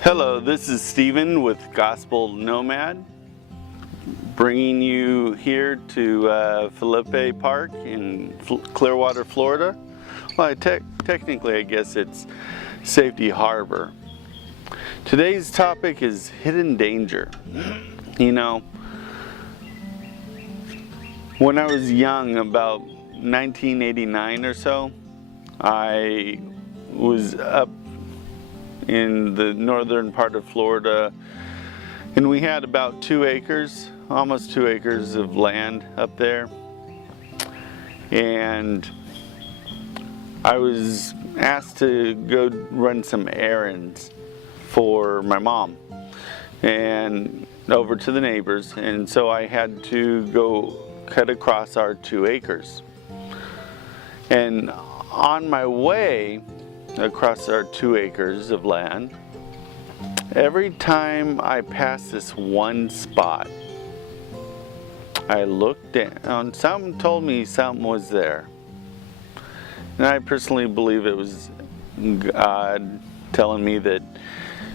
Hello, this is Stephen with Gospel Nomad, bringing you here to Felipe Park in Clearwater, Florida. Well, technically, I guess it's Safety Harbor. Today's topic is hidden danger. You know, when I was young, about 1989 or so, I was up in the northern part of Florida, and we had about 2 acres, almost 2 acres of land up there. And I was asked to go run some errands for my mom and over to the neighbors, and so I had to go cut across our 2 acres. And on my way across our 2 acres of land, every time I passed this one spot, I looked down. Something told me something was there. And I personally believe it was God telling me that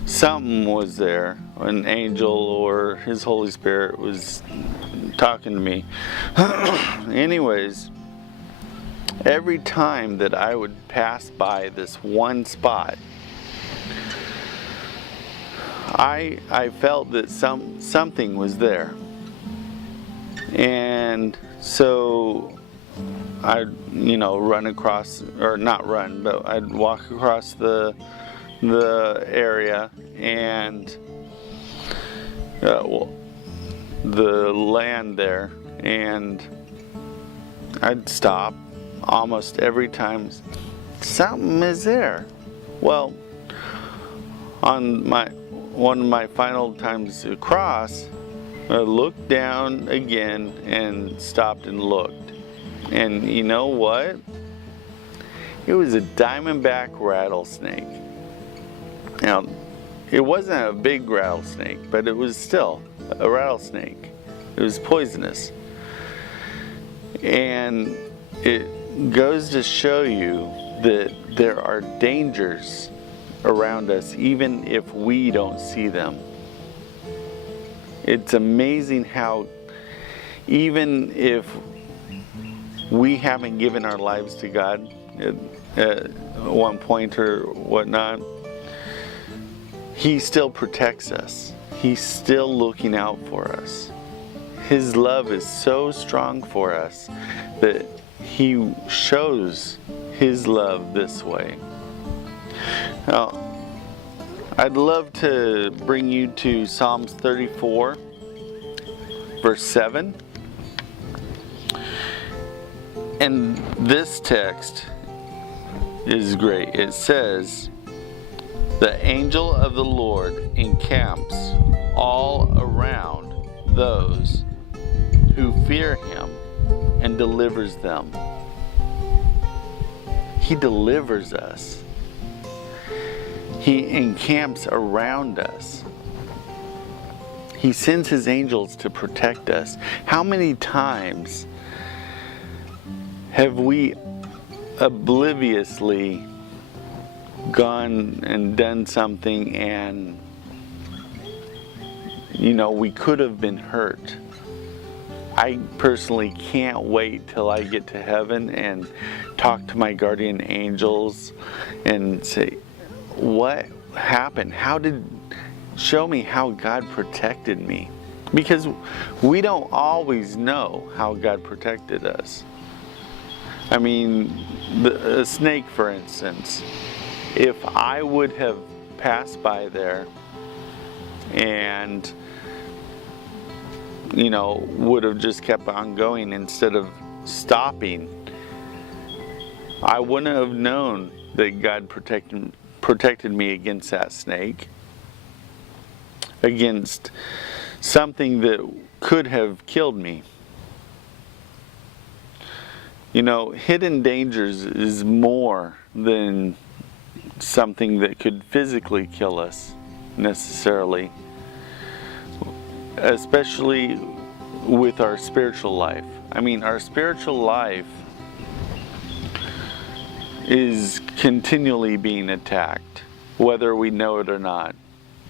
something was there. An angel or His Holy Spirit was talking to me. Anyways, every time that I would pass by this one spot, I felt that something was there. And so I'd, run across, or not run, but I'd walk across the area and the land there, and I'd stop almost every time. Something is there. Well, on one of my final times across, I looked down again and stopped and looked. And you know what? It was a diamondback rattlesnake. Now, it wasn't a big rattlesnake, but it was still a rattlesnake. It was poisonous. And it goes to show you that there are dangers around us even if we don't see them. It's amazing how even if we haven't given our lives to God at one point or whatnot, He still protects us. He's still looking out for us. His love is so strong for us that He shows His love this way. Now, I'd love to bring you to Psalms 34, verse 7. And this text is great. It says, "The angel of the Lord encamps all around those who fear Him and delivers them." He delivers us. He encamps around us. He sends His angels to protect us. How many times have we obliviously gone and done something and, we could have been hurt? I personally can't wait till I get to heaven and talk to my guardian angels and say, what happened? Show me how God protected me. Because we don't always know how God protected us. I mean, a snake, for instance, if I would have passed by there and would have just kept on going instead of stopping, I wouldn't have known that God protected me against that snake, against something that could have killed me. Hidden dangers is more than something that could physically kill us necessarily, especially with our spiritual life. I mean, our spiritual life is continually being attacked, whether we know it or not.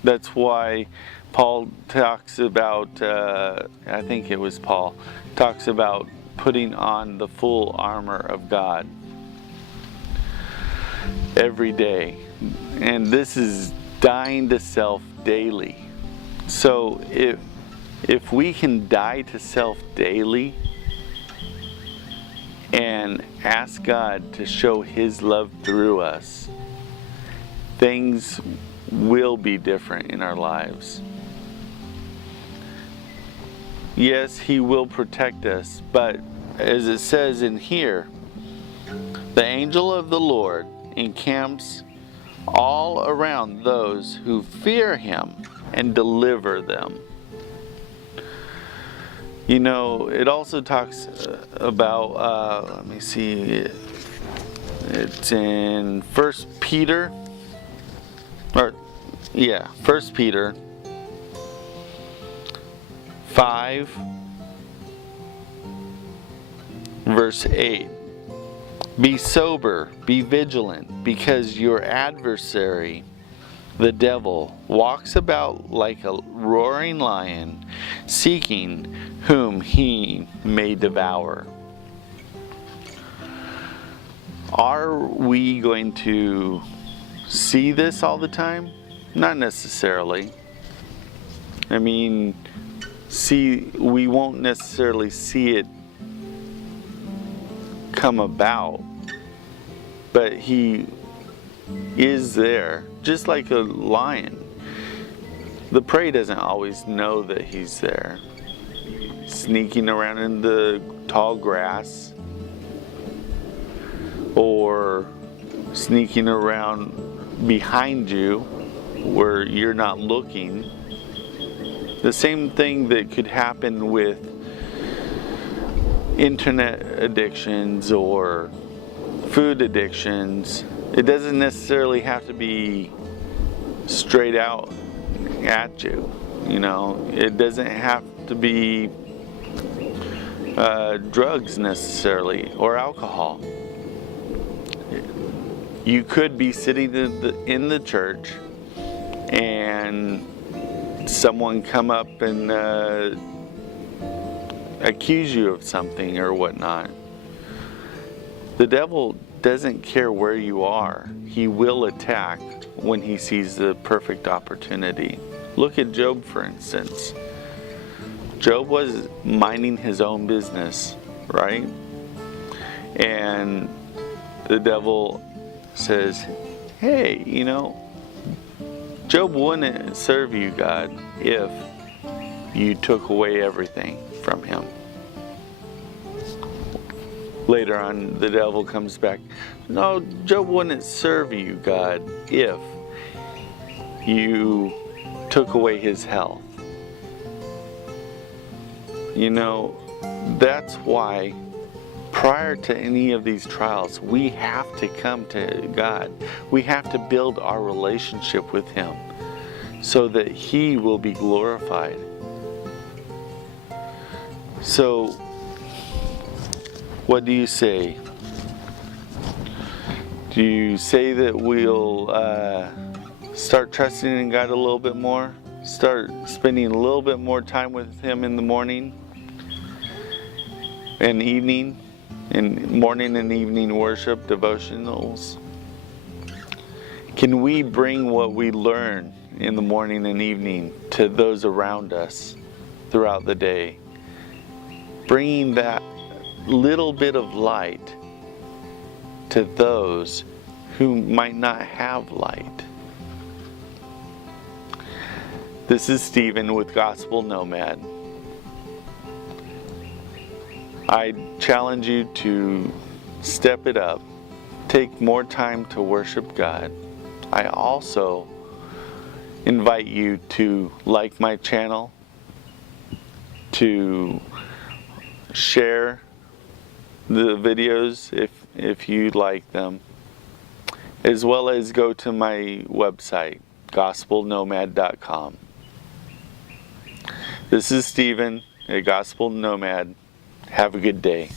That's why Paul talks about, I think it was Paul, talks about putting on the full armor of God every day. And this is dying to self daily. So if we can die to self daily and ask God to show His love through us, things will be different in our lives. Yes, He will protect us, but as it says in here, the angel of the Lord encamps all around those who fear Him and deliver them. You know, it also talks about, let me see, it's in 1 Peter, 1 Peter 5, verse 8. Be sober, be vigilant, because your adversary, the devil, walks about like a roaring lion, seeking whom he may devour. Are we going to see this all the time? Not necessarily. I mean, we won't necessarily see it come about, but he is there, just like a lion. The prey doesn't always know that he's there, sneaking around in the tall grass or sneaking around behind you where you're not looking. The same thing that could happen with internet addictions or food addictions. It doesn't necessarily have to be straight out at you, you know. It doesn't have to be drugs necessarily, or alcohol. You could be sitting in the church and someone come up and accuse you of something or whatnot. The devil doesn't care where you are. He will attack when he sees the perfect opportunity. Look at Job, for instance. Job was minding his own business, right? And the devil says, hey, you know, Job wouldn't serve you, God, if you took away everything from him. Later on, the devil comes back. No, Job wouldn't serve you, God, if you took away his health. You know, that's why prior to any of these trials, we have to come to God. We have to build our relationship with Him so that He will be glorified. So, what do you say? Do you say that we'll start trusting in God a little bit more? Start spending a little bit more time with Him in the morning and evening, in morning and evening worship, devotionals? Can we bring what we learn in the morning and evening to those around us throughout the day? Bringing that little bit of light to those who might not have light. This is Stephen with Gospel Nomad. I challenge you to step it up, take more time to worship God. I also invite you to like my channel, to share the videos if you like them, as well as go to my website, gospelnomad.com. This is Stephen at Gospel Nomad. Have a good day.